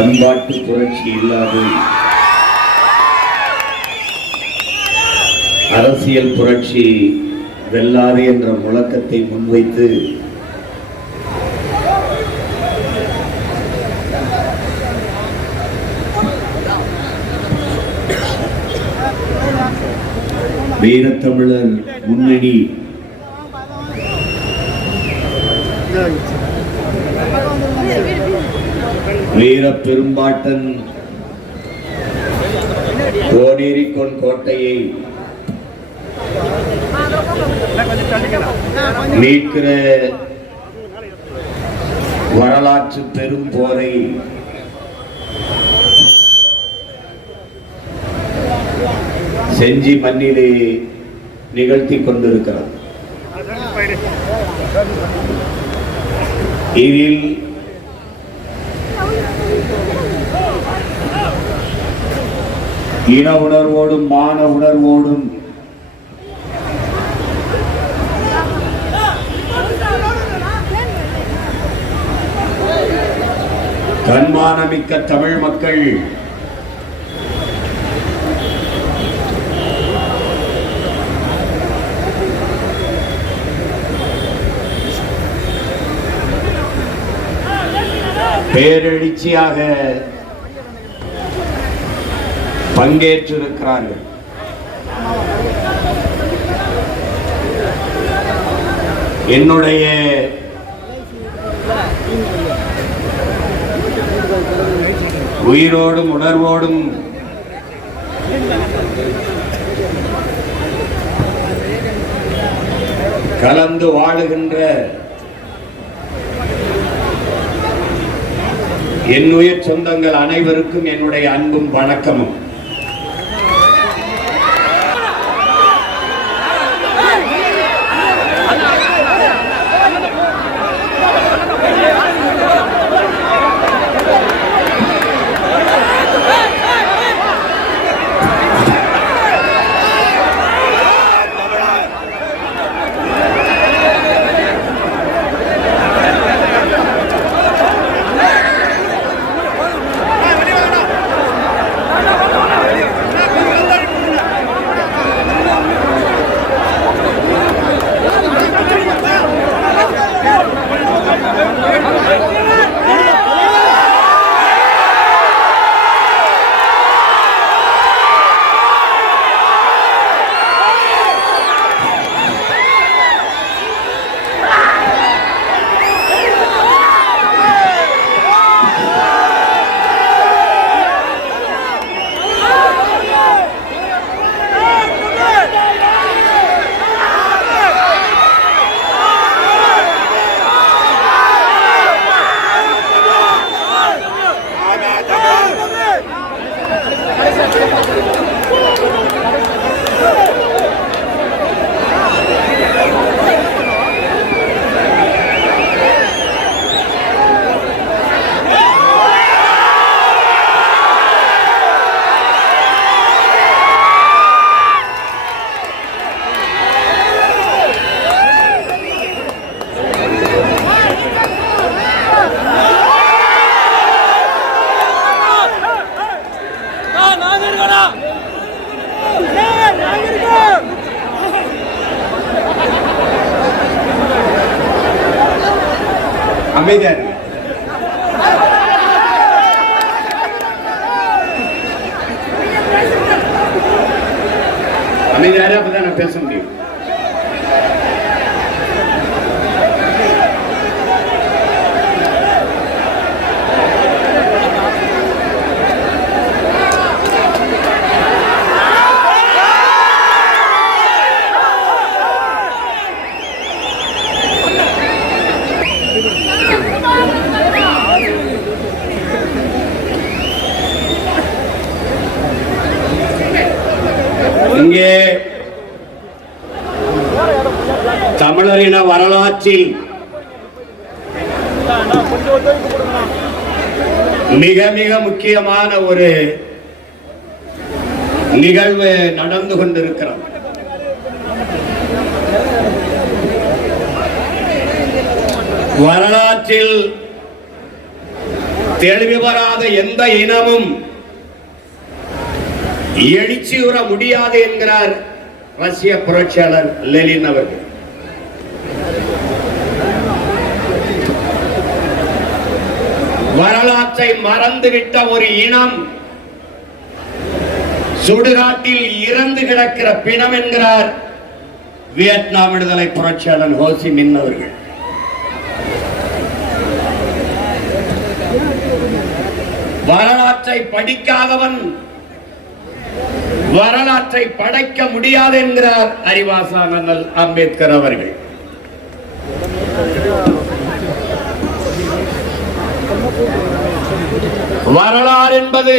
பண்பாட்டு புரட்சி இல்லாது அரசியல் புரட்சி வெல்லாது என்ற முழக்கத்தை முன்வைத்து வீரத்தமிழர் முன்னணி வீர பெரும்பாட்டன் கோடேரிக்கொன் கோட்டையை மீட்கிற வரலாற்று பெரும் போரை செஞ்சி மண்ணிலே நிகழ்த்தி கொண்டிருக்கிறது. இதில் இன உணர்வோடும் மான உணர்வோடும் தன்மானமிக்க தமிழ் மக்கள் பேரெழுச்சியாக பங்கேற்றிருக்கிறார்கள். என்னுடைய உயிரோடும் உணர்வோடும் கலந்து வாழுகின்ற என் உயிர் சொந்தங்கள் அனைவருக்கும் என்னுடைய அன்பும் வணக்கமும். அமைதியா அமைதியாரு, அப்பதான் நான் பேச முடியும். இங்கே தமிழரின வரலாற்றில் மிக மிக முக்கியமான ஒரு நிகழ்வு நடந்து கொண்டிருக்கிறது. வரலாற்றில் தெளிவு பெறாத எந்த இனமும் எழுச்சியுற முடியாது என்கிறார் ரஷ்ய புரட்சியாளர் லெனின் அவர்கள். வரலாற்றை மறந்துவிட்ட ஒரு இனம் சுடுகாட்டில் இறந்து கிடக்கிற பிணம் என்கிறார் வியட்நாம் விடுதலை புரட்சியாளர் ஹோ சி மின் அவர்கள். வரலாற்றை படிக்காதவன் வரலாற்றை படைக்க முடியாது என்கிறார் அறிவாசான் அண்ணல் அம்பேத்கர் அவர்கள். வரலாறு என்பது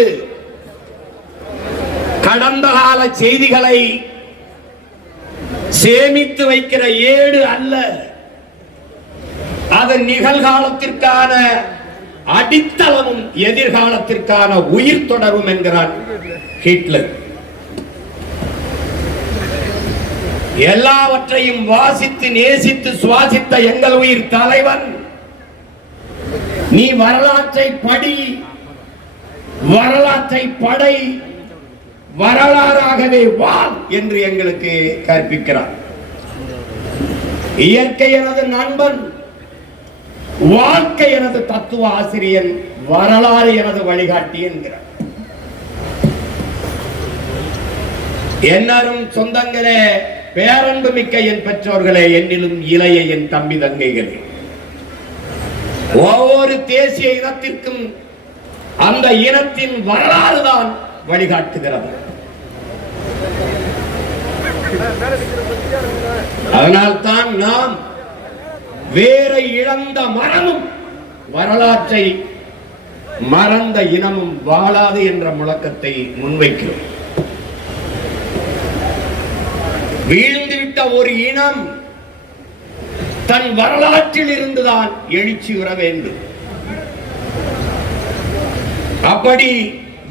கடந்த கால செய்திகளை சேமித்து வைக்கிற ஏடு அல்ல, அது நிகழ்காலத்திற்கான அடித்தளமும் எதிர்காலத்திற்கான உயிர் தொடரும் என்கிறார் ஹிட்லர். எல்லாவற்றையும் வாசித்து நேசித்து சுவாசித்த எங்கள் உயிர் தலைவன், நீ வரலாற்றை படி, வரலாற்றை படை, வரலாறாகவே வாழ் என்று எங்களுக்கு கற்பிக்கிறார். இயற்கை எனது நண்பன், வாழ்க்கை எனது தத்துவ ஆசிரியன், வரலாறு எனது வழிகாட்டி என்கிறார். என்னரும் சொந்தங்களே, பேரன்பு மிக்க என் பெற்றோர்களே, என்னிலும் இளைய என் தம்பி தங்கைகளே, ஒவ்வொரு தேசிய இனத்திற்கும் அந்த இனத்தின் வரலாறு தான் வழிகாட்டுகிறது. அதனால்தான் நாம் வேற இழந்த மரமும் வரலாற்றை மறந்த இனமும் வாழாது என்ற முழக்கத்தை முன்வைக்கிறோம். வீழ்ந்துவிட்ட ஒரு இனம் தன் வரலாற்றில் இருந்துதான் எழுச்சியுற வேண்டும். அப்படி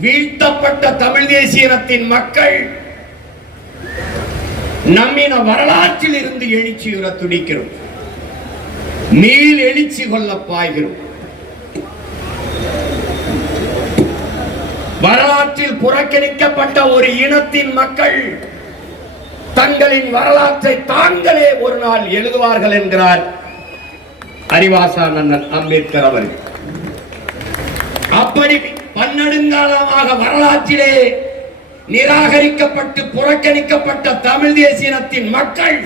வீழ்த்தப்பட்ட தமிழ் தேசிய இனத்தின் மக்கள் நம்மின வரலாற்றில் இருந்து எழுச்சியுற துடிக்கிறோம், மீள் எழுச்சி கொள்ள பாய்கிறோம். வரலாற்றில் புறக்கணிக்கப்பட்ட ஒரு இனத்தின் மக்கள் தங்களின் வரலாற்றை தாங்களே ஒரு நாள் எழுதுவார்கள் என்கிறார் அறிவாசான் அண்ணல் அம்பேத்கர் அவர்கள். அப்படி பன்னெடுங்காலமாக வரலாற்றிலே நிராகரிக்கப்பட்டு புறக்கணிக்கப்பட்ட தமிழ் தேசிய இனத்தின் மக்கள்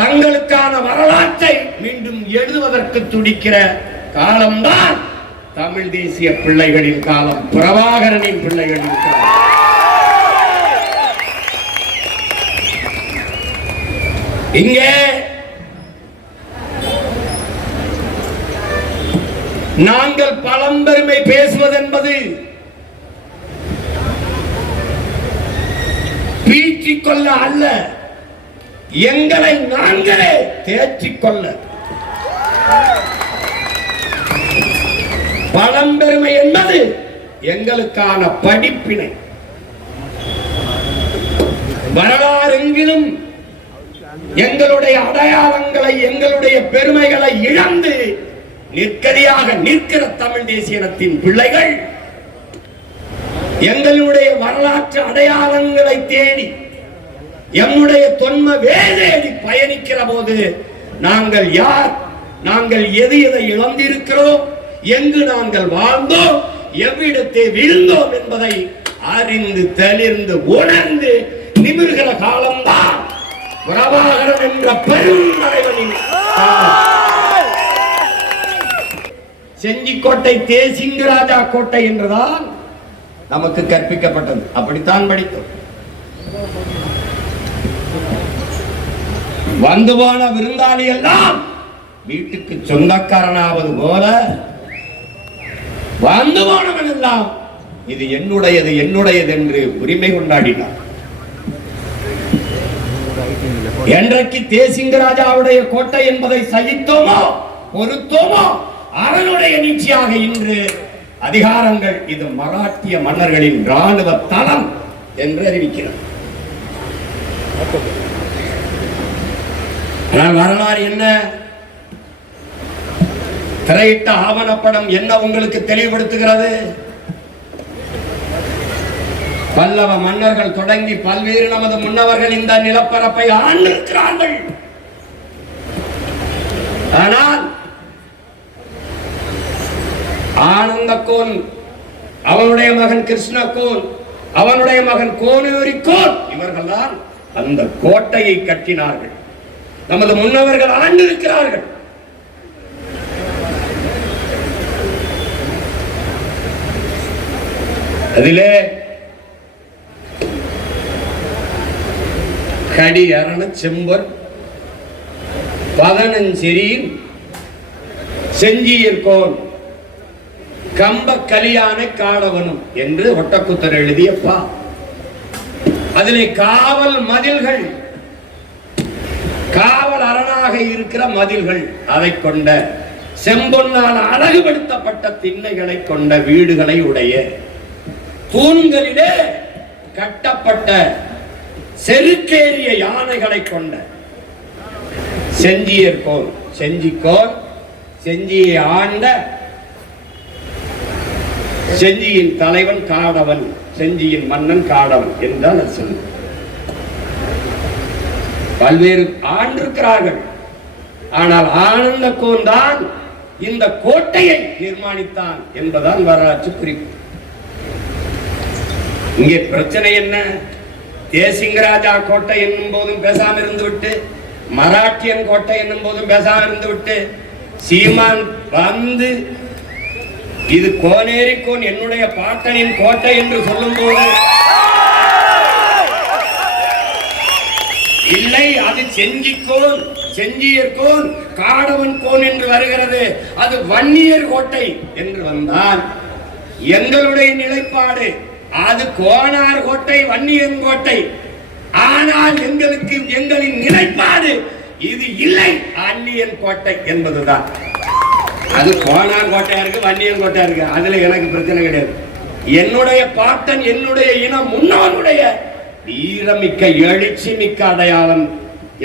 தங்களுக்கான வரலாற்றை மீண்டும் எழுதுவதற்கு துடிக்கிற காலம்தான் தமிழ் தேசிய பிள்ளைகளின் காலம், பிரபாகரனின் பிள்ளைகளின் காலம். இங்கே நாங்கள் பழம்பெருமை பேசுவதென்பது பீற்றிக்கொள்ள அல்ல, எங்களை நாங்களே தேற்றிக்கொள்ள. பழம்பெருமை என்பது எங்களுக்கான படிப்பினை. வரலாறு எங்கிலும் எங்களுடைய அடையாளங்களை, எங்களுடைய பெருமைகளை இழந்து நிற்கதியாக நிற்கிற தமிழ் தேசிய இனத்தின் பிள்ளைகள் எங்களுடைய வரலாற்று அடையாளங்களை தேடி, எம்முடைய தொன்ம வேதேடி பயணிக்கிற போது நாங்கள் யார், நாங்கள் எது எதை இழந்திருக்கிறோம், எங்கு நாங்கள் வாழ்ந்தோம், எவ்விடத்தை விழுந்தோம் என்பதை அறிந்து தெளிந்து உணர்ந்து நிமிர்கிற காலம்தான் பிரபாகரன் என்ற பெரும் தலைவனின் செஞ்சிக்கோட்டை தேசிங்கராஜா கோட்டை என்றுதான் நமக்கு கற்பிக்கப்பட்டது. அப்படித்தான் படித்தோம். வந்து போன விருந்தாளி எல்லாம் வீட்டுக்கு சொந்தக்காரனாவது போல வந்து போனவன் எல்லாம் இது என்னுடையது என்னுடையது என்று உரிமை கொண்டாடினார். என்றைக்கு தேசிங்கராஜாவுடைய கோட்டை என்பதை சகித்தோமோ பொறுத்தோமோ அவனுடைய நீட்சியாக இன்று அதிகாரங்கள் இது மராட்டிய மன்னர்களின் ராணுவ தளம் என்று அறிவிக்கிறது. வரலாறு என்ன? திரையிட்ட ஆவணப்படம் என்ன உங்களுக்கு தெளிவுபடுத்துகிறது? பல்லவ மன்னர்கள் தொடங்கி பல்வேறு நமது முன்னவர்கள் இந்த நிலப்பரப்பை ஆண்டிருக்கிறார்கள். ஆனால் ஆனந்தக்கோன், அவனுடைய மகன் கிருஷ்ணகோன், அவனுடைய மகன் கோனேரிக்கோன், இவர்கள்தான் அந்த கோட்டையை கட்டினார்கள். நமது முன்னவர்கள் ஆண்டிருக்கிறார்கள். அதிலே கடி அரண செம்பர், பதனஞ்செறியின், செஞ்சியர்கோன், கம்ப கலியானை காடவனும் என்று ஒட்டக்குத்தர் எழுதியப்பா. அதிலே காவல் மதில்கள், காவல் அரணாக இருக்கிற மதில்கள், அதை கொண்ட செம்பொன்னால் அழகுபடுத்தப்பட்ட திண்ணைகளை கொண்ட வீடுகளை உடைய தூண்களிலே கட்டப்பட்ட செருக்கேறிய யானைகளை கொண்ட செஞ்சியர்கோன், செஞ்சிக்கோன், செஞ்சியை ஆண்ட செஞ்சியின் தலைவன் காடவன், செஞ்சியின் மன்னன் காடவன் என்றால் சொல்லு. பல்வேறு ஆண்டிருக்கிறார்கள். ஆனால் ஆனந்தக்கோன் தான் இந்த கோட்டையை நிர்மாணித்தான் என்பதால் வரலாற்று குறிப்பு. இங்கே பிரச்சனை என்ன? தேசிங்கராஜா கோட்டை என்னும் போதும் பேசாம இருந்து விட்டு, மராட்டியன் கோட்டை என்னும் போதும் பேசாம இருந்து விட்டு, சீமான் வந்து இது கோனேரிக்கோன் என்னுடைய பாட்டனின் கோட்டை என்று சொல்லும் போது, இல்லை அது செஞ்சிக்கோன், செஞ்சியர்கோன், காடவன் கோன் என்று வருகிறது, அது வன்னியர் கோட்டை என்று வந்தால் எங்களுடைய நிலைப்பாடு அது கோனார் கோட்டை, வன்னியன் கோட்டை. ஆனால் எங்களுக்கு எங்களின் நிலைப்பாடு இது இல்லை, அந்நியன் கோட்டை என்பதுதான். அது கோனார் கோட்டையா இருக்கு, வன்னியன் கோட்டையா இருக்கு, அதுல எனக்கு பிரச்சனை கிடையாது. என்னுடைய பாட்டன், என்னுடைய இனம் முன்னவனுடைய வீரமிக்க எழுச்சி மிக்க அடையாளம்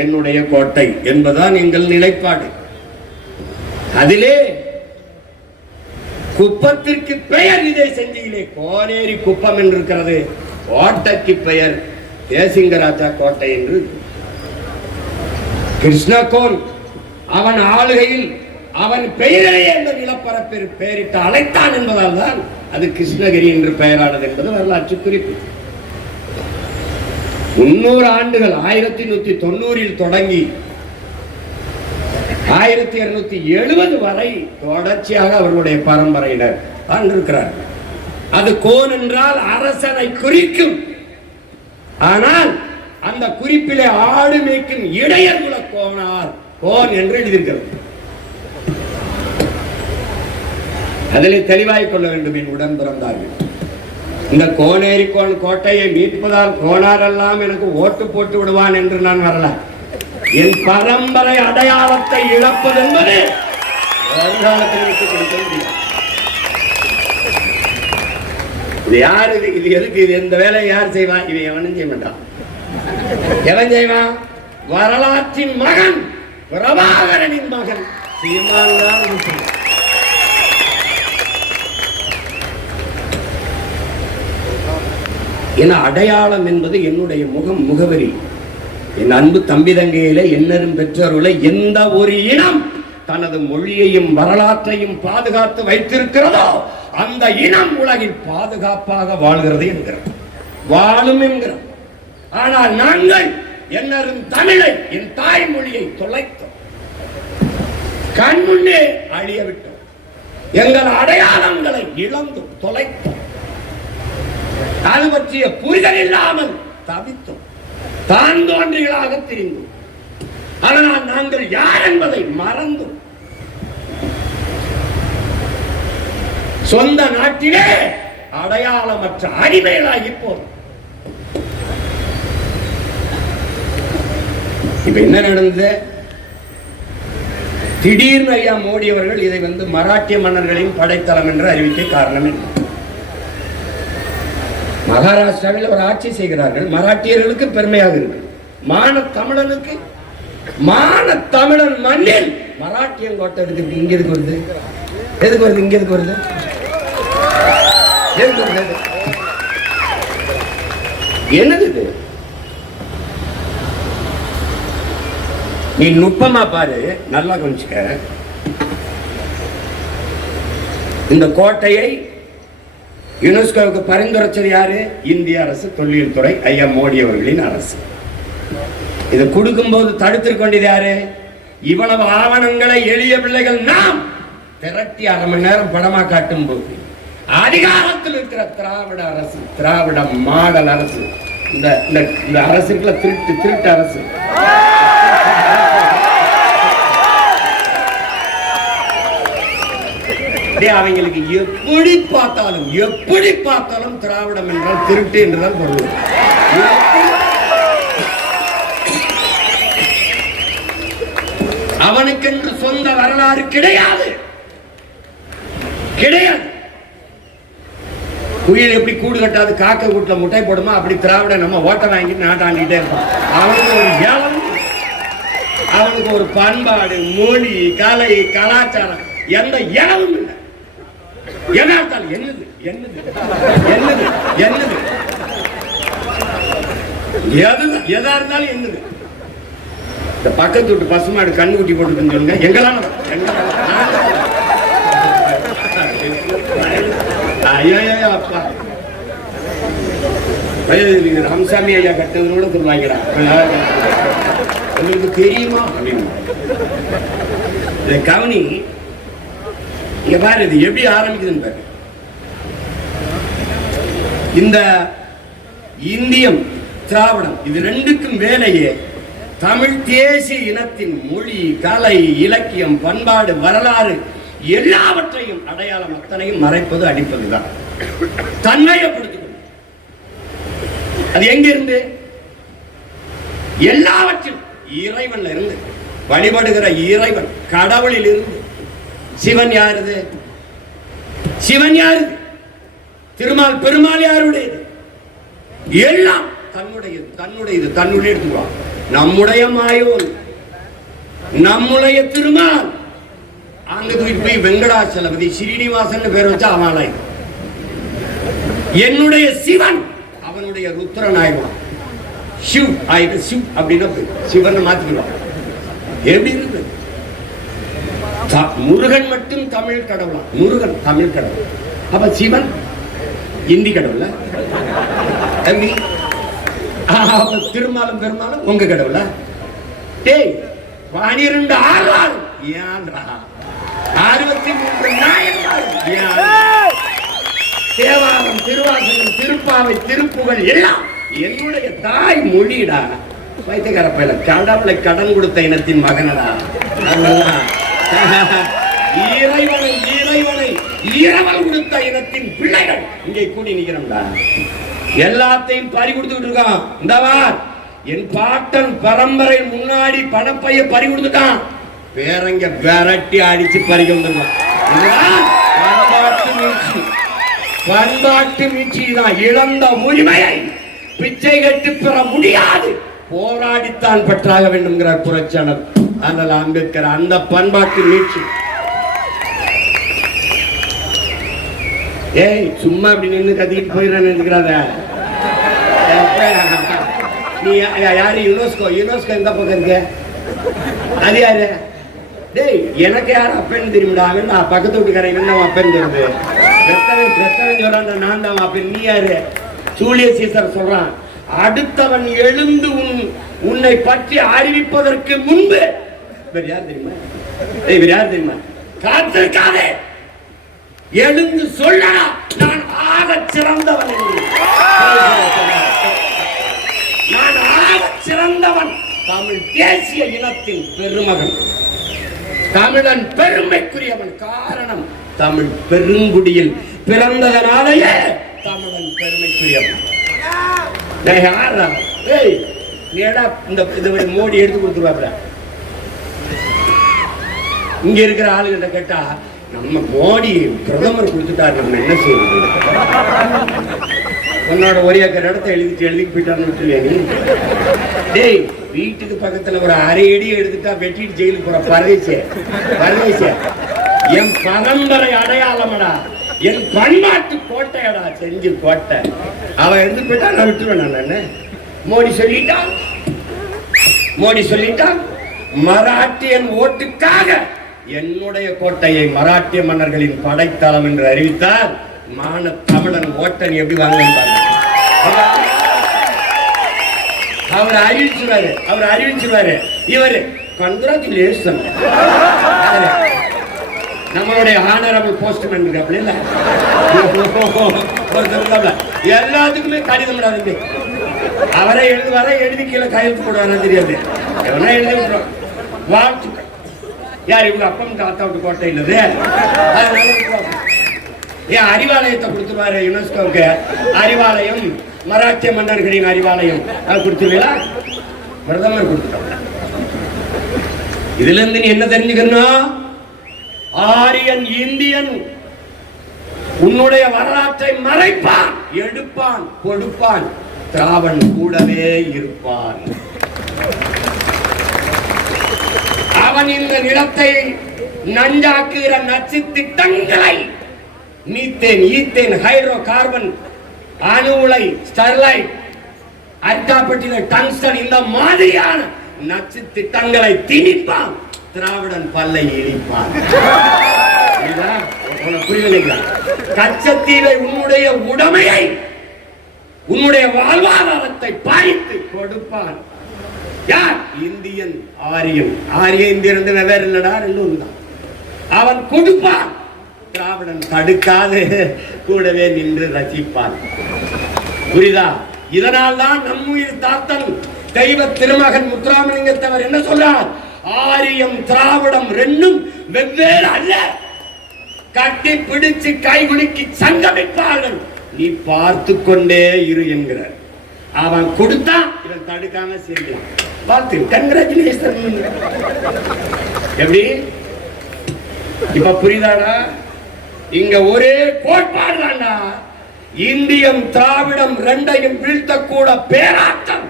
என்னுடைய கோட்டை என்பதுதான் எங்கள் நிலைப்பாடு. அதிலே குப்பத்திற்கு பெயர் இதை செஞ்சியிலே கோனேரி குப்பம் என்று இருக்கிறது, கோட்டைக்கு பெயர் தேசிங்கராஜா கோட்டை என்று. கிருஷ்ணகோன் அவன் ஆளுகையில் அவன் பெயரையே அந்த நிலப்பரப்பில் பெயரிட்டு அழைத்தான் என்பதால் தான் அது கிருஷ்ணகிரி என்று பெயரானது என்பது வரலாற்று குறிப்பு. 300 ஆண்டுகள் 1190 தொடங்கி 1270 வரை தொடர்ச்சியாக அவர்களுடைய பரம்பரையினர் தான் இருக்கிறார். அது கோன் என்றால் அரசனை குறிக்கும். ஆனால் அந்த குறிப்பிலே ஆடு மேய்க்கும் இடையர்குல கோனார் கோன் என்று எழுதியிருக்கிறது. அதிலே தெளிவாய் கொள்ள வேண்டும் என் உடன் பிறந்தார்கள். இந்த கோனேரி கோட்டையை மீட்பதால் கோனார் எல்லாம் எனக்கு ஓட்டு போட்டு விடுவான் என்று நான் வரல. என் பரம்பரை அடையாளத்தை இழப்பது என்பது வருங்காலத்தில் விட்டுக் கொடுக்க முடியாது. இது யாரு? இது எதுக்கு? இது எந்த வேலையை யார் செய்வான்? இவன் எவனும் செய்ய மாட்டான். எவன் செய்வான்? வரலாற்றின் மகன், பிரபாகரனின் மகன் சீமான் தான். என அடையாளம் என்பது என்னுடைய முகம், முகவரி. என் அன்பு தம்பி தங்கையில என்னரும் பெற்றோர்களை எந்த ஒரு இனம் தனது மொழியையும் வரலாற்றையும் பாதுகாத்து வைத்திருக்கிறதோ அந்த இனம் உலகில் பாதுகாப்பாக வாழ்கிறது என்கிறோம், வாழும் என்கிறோம். ஆனால் நாங்கள் என்னரும் தமிழை, என் தாய்மொழியை தொலைத்தோம், கண் முன்னே அழிய விட்டோம், எங்கள் அடையாளங்களை இழந்து தொலைத்தோம், அது பற்றிய புரிதல் இல்லாமல் தவித்தோம், தான் தோன்றிகளாக திரிந்தோம். அதனால் நாங்கள் யார் என்பதை மறந்தோம். சொந்த நாட்டிலே அடையாளமற்ற அடிமைகளாகி போதும். இப்ப என்ன நடந்தது? திடீர்னு ஐயா மோடி அவர்கள் இதை மராட்டிய மன்னர்களின் படைத்தளம் என்று அறிவிக்க காரணம் என்ன? மகாராஷ்டிராவில் ஒரு ஆட்சி செய்கிறார்கள், மராட்டியர்களுக்கு பெருமையாக இருக்கு. மான தமிழனுக்கு, மான தமிழன் மண்ணில் மராட்டியன் கோட்டை இருக்கு, இங்க இருக்கு. எதுக்கு வருது? இங்க எதுக்கு வருது? எதுக்கு வருது? என்னது இது? நீ நுட்பமா பாரு, நல்லா கொஞ்சிக்க. இந்த கோட்டையை யுனெஸ்கோவுக்கு பரிந்துரைச்சது யாரு? இந்திய அரசு, தொல்லியல் துறை, ஐயா மோடி அவர்களின் அரசு. இதை கொடுக்கும்போது தடுத்திருக்க வேண்டியது யாரு? இவ்வளவு ஆவணங்களை எளிய பிள்ளைகள் நாம் திரட்டி அரை மணி நேரம் படமா காட்டும் போது அதிகாரத்தில் இருக்கிற திராவிட அரசு, திராவிட மாடல் அரசு, இந்த அரசுக்குள்ள திருட்டு அரசு, அவங்களுக்கு எப்படி பார்த்தாலும் திராவிடம் என்றால் திருட்டு என்றுதான் பொருள். அவனுக்கென்று சொந்த வரலாறு கிடையாது. குயில் எப்படி கூடு கட்டாது காக்க கூட்டுல முட்டை போடுமா, அப்படி திராவிட நம்ம ஓட்ட வாங்கிட்டு நாட்டாண்டிட்டே இருப்பான். அவனுக்கு ஒரு ஏலம், அவனுக்கு ஒரு பண்பாடு, மொழி, கலை, கலாச்சாரம் எந்த ஏலமும் இல்லை. என்னது என்னது என்னது என்னது என்னது எதா இருந்தாலும் என்னது? இந்த பக்கத்து விட்டு பசுமாடு கண்ணு குட்டி போட்டு சொல்லுங்க. எங்கெல்லாம் அப்பா ராமசாமி ஐயா கட்டதுனோட சொல்லுவாங்கடா, உங்களுக்கு தெரியுமா அப்படின்னு. கவனி, இங்க பாரு, இது எப்படி ஆரம்பிக்குதுன்னு பாரு. இந்த இந்தியம், திராவிடம், இது ரெண்டுக்கும் வேலையே தமிழ் தேசிய இனத்தின் மொழி, கலை, இலக்கியம், பண்பாடு, வரலாறு எல்லாவற்றையும் அடையாளம் அத்தனையும் மறைப்பது, அடிப்பதுதான், தன்மையப்படுத்திக். அது எங்க இருந்து? எல்லாவற்றிலும் இறைவன்ல இருந்து, வழிபடுகிற இறைவன், கடவுளில் இருந்து. சிவன் யாருது? சிவன் யாருது? திருமால் பெருமாள் யாருடையது? எல்லாம் தன்னுடையது, தன்னுடையது, தன்னுடைய எடுத்துக்குவான். நம்முடைய மாயோன், நம்முடைய திருமால். அங்க தூக்கிட்டு போய் வெங்கடாச்சலபதி, ஸ்ரீனிவாசன் பேர் வச்சா அவனாய். என்னுடைய சிவன், அவனுடைய ருத்ரநாயகன் சிவ் ஆயிட்டு சிவ் அப்படின்னு சிவன் மாத்திக்குவான். எப்படி இருக்கு? முருகன் மட்டும் தமிழ் கடவுளா? முருகன் தமிழ் கடவுள். அப்ப சிவன் இந்தி கடவுள? திருமாலும் பெருமாளும் உங்க கடவுள? டேய், 12 ஆழ்வார் ஏன்டா? 63 நாயன்மார் ஏன்? தேவாரம், திருவாசகம், திருப்பாவை, திருப்புகழ் எல்லாம் என்னுடைய தாய் மொழிடா. வைத்தியக்கார பையல, கடவுளை கடன் கொடுத்த இனத்தின் மகனடா. இறைவனை இரவல் கொடுத்த இனத்தின் பிள்ளைகள் இங்கே கூடி நிக்கிறோம்டா. எல்லாத்தையும் பறி கொடுத்துட்டு இருக்கான். இந்தவா, என் பாட்டன் பரம்பரை முன்னாடி பணப்பைய பறி கொடுத்துட்டான். பேரங்க விரட்டி அடிச்சு பறிக்க வந்துருக்கான். பண்பாட்டு மீட்சி தான். இழந்த உரிமையை பிச்சை கட்டு பெற முடியாது, போராடித்தான் பெற்றாக வேண்டும் புரட்சியாளர் அண்ணல் அம்பேத்கர். அந்த பண்பாட்டு மீட்சி. ஏய், சும்மா அப்படி நின்று கத்திக்கிட்டு போயிடறான்னு நினைக்கிறாத. நீ யாரு? யுனெஸ்கோ எந்த பக்கம் இருக்க? அது யாரு? டேய், எனக்கு யார் அப்பன்னு தெரியுமாடா? நான் பக்கத்து வீட்டுக்காரன் என்ன அப்பன்னு தெரியுது. பிரச்சனை சொல்றான், நான் தான் அப்பன். நீ யாரு? சூழிய சீசர் சொல்றான், அடுத்தவன் எழுந்து உன்னை பற்றி அறிவிப்பதற்கு முன்பு யார் தெரியுமா? யார் தெரியுமா? காத்திருக்காதே, எழுந்து சொல்லடா, நான் ஆக சிறந்தவன் என்று. நான் ஆக சிறந்தவன், தமிழ் தேசிய இனத்தின் பெருமகன், தமிழன் பெருமைக்குரியவன். காரணம், தமிழ் பெருங்குடியில் பிறந்ததனாலேயே தமிழன் பெருமைக்குரியவன். மோடி எடுத்து கொடுத்துருவாப்ல. இங்க இருக்கிற ஆளுகிட்ட கேட்டா, நம்ம மோடி பிரதமர் கொடுத்துட்டாரு, நம்ம என்ன செய்யறது? உன்னோட ஒரு ஏக்கர் இடத்தை எழுதி போயிட்டாருன்னு. டேய், வீட்டுக்கு பக்கத்துல ஒரு அரை அடி எடுத்துட்டா வெட்டிட்டு ஜெயிலுக்கு போற பரதேசிய என் பரம்பரை அடையாளமடா, என் பண்பாட்டு கோட்டையடா செஞ்சு கோட்டை. அவன் எடுத்து போயிட்டா நான் விட்டுருவேன். நான் மோடி சொல்லிட்டான், மோடி சொல்லிட்டான், மராட்டியன் ஓட்டுக்காக என்னுடைய கோட்டையை மராட்டிய மன்னர்களின் படைத்தளம் என்று அறிவித்தார். மான தமிழன் ஓட்டன் எப்படி வாங்க அவர் அறிவிச்சுவாரு, அவர் அறிவிச்சுவாரு. இவரு கங்க்ராச்சுலேஷன், நம்மளுடைய ஆனரபிள் போஸ்ட்மேன் அப்படி இல்ல, எல்லாத்துக்குமே கடிதம் அவரை எழுதுவார, எழுதி கீழே கையெழுத்து போடுவாரா தெரியாது, எவனா எழுதி விட்டுறோம். வாழ்த்துக்கள். யார் இவங்க அப்பம் தாத்தா விட்டு கோட்டை இல்லது, ஏன் அறிவாலயத்தை கொடுத்துருவாரு யுனெஸ்கோவுக்கு. அறிவாலயம் மராட்டிய மன்னர்களின் அறிவாலயம் கொடுத்துருவீங்களா? பிரதமர் கொடுத்துட்டோம். இதுல இருந்து நீ என்ன தெரிஞ்சுக்கணும்? ஆரியன் இந்தியன் உன்னுடைய வரலாற்றை மறைப்பான், எடுப்பான், கொடுப்பான். திராவன் கூடவே இருப்பான். அவன் இந்த நிலத்தை நஞ்சாக்குகிற நச்சு திட்டங்களை, மீத்தேன், ஈத்தேன், ஹைட்ரோ கார்பன், அணு உலை, ஸ்டெர்லைட், அரிட்டாப்பட்டியில டங்ஸ்டன், இந்த மாதிரியான நச்சு திட்டங்களை திணிப்பான். திராவிடன் பல்லை இடிப்பான். புரியலைங்களா? கச்சத்தீவை உன்னுடைய உடைமையை, உன்னுடைய வாழ்வாதாரத்தை பறித்து கொடுப்பான். யார்? இந்தியன், ஆரியன். ஆரிய இந்திய ரெண்டு வெவ்வேறு இல்லடா, ரெண்டு ஒண்ணுதான். அவன் கொடுப்பான், திராவிடன் தடுக்காது கூடவே நின்று ரசிப்பான். புரியுதா? இதனால் தான் நம்முயிர் தாத்தன் தெய்வ திருமகன் முத்துராமலிங்கத்தவர் என்ன சொல்றார்? ஆரியம் திராவிடம் ரெண்டும் வெவ்வேறு அல்ல, கட்டி பிடிச்சு கைகுலுக்கி சங்கமிப்பார்கள், நீ பார்த்து கொண்டே இரு என்கிறார். அவன் கொடுத்தா இவன் தடுக்காம செய்யலாம். பார்த்து கங்க்ராச்சுலேஷன். எப்படி இப்ப புரியுதாடா? இங்க ஒரே கோட்பாடு தான்டா. இந்தியம் திராவிடம் ரெண்டையும் வீழ்த்தக்கூட பேராட்டம்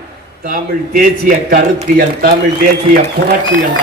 தமிழ் தேசிய கருத்தியல், தமிழ் தேசிய புரட்சியல்.